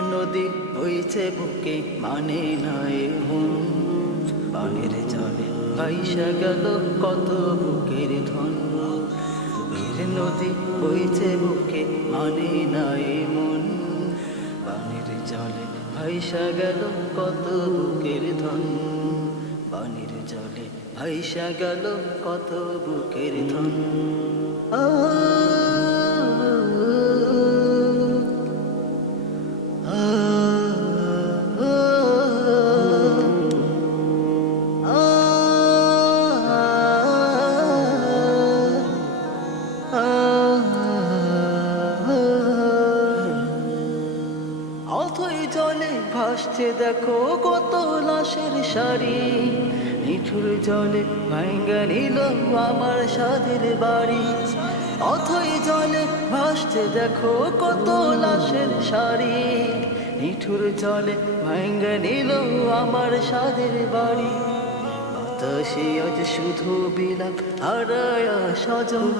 নদী বইছে বুকে মানে মন পানির জলে ভাইসা গেল কত বুকের ধন। দুঃখের নদী বইছে বুকে মানে নাই মন। পানির জলে ভাইসা গেল কত বুকের ধন। পানির জলে ভাইসা গেল কত বুকের ধন। আ জলে ভাসছে দেখো কত লাশের শাড়ি নিঠুর জলে ভাঙ্গা নিল আমার সাদের বাড়ি। অথই জলে ভাসছে দেখো কত লাশের শাড়ি নিঠুর জলে ভাঙ্গা নিল আমার সাদের বাড়ি। বাতাসে আজ শুধু বিলাপ, হারায়া সজন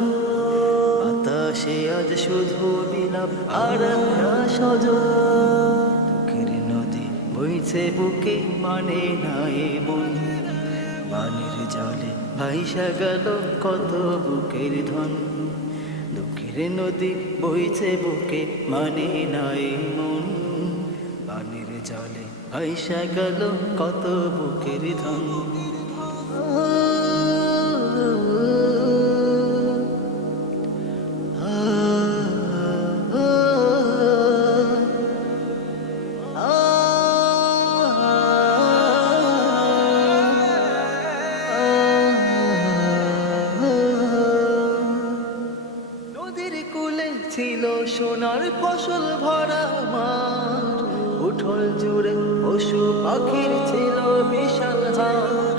বাতাসে আজ শুধু বিলাপ, হারায়া নদী বইছে বুকে মানে নাই মন। বানের জলে ভাইসা গেল কত বুকের ধন। দুঃখের নদী বইছে বুকে মানে নাই মন। বানের জলে ভাইসা গেল কত বুকের ধন। ছিল সোনার ফসল ভরা মাঠ। উঠল জুড়ে পশু পাখির ছিল বিশাল হাট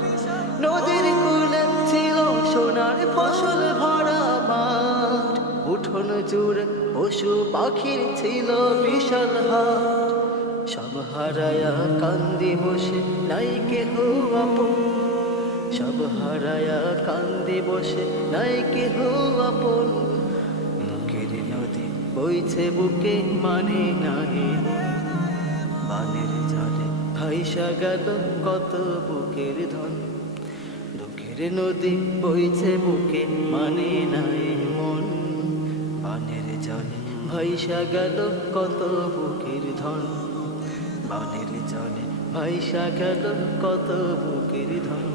নদীর কূলে ছিল সোনার ফসল ভরা মাঠ। উঠল জুড়ে পশু পাখির ছিল বিশাল হার সব হারায়া কান্দি বসে নাই কেহ আপন। সব হারায়া কান্দি বসে নাই কেহ আপন। বইছে বুকে মানে নাহি। বানের জলে ভাইসা গেল কত বুকের ধন। দুঃখের নদী বইছে বুকে মানে নাই মন। বানের জলে ভাইসা গেল কত বুকের ধন। বানের জলে ভাইসা গেল কত বুকের ধন।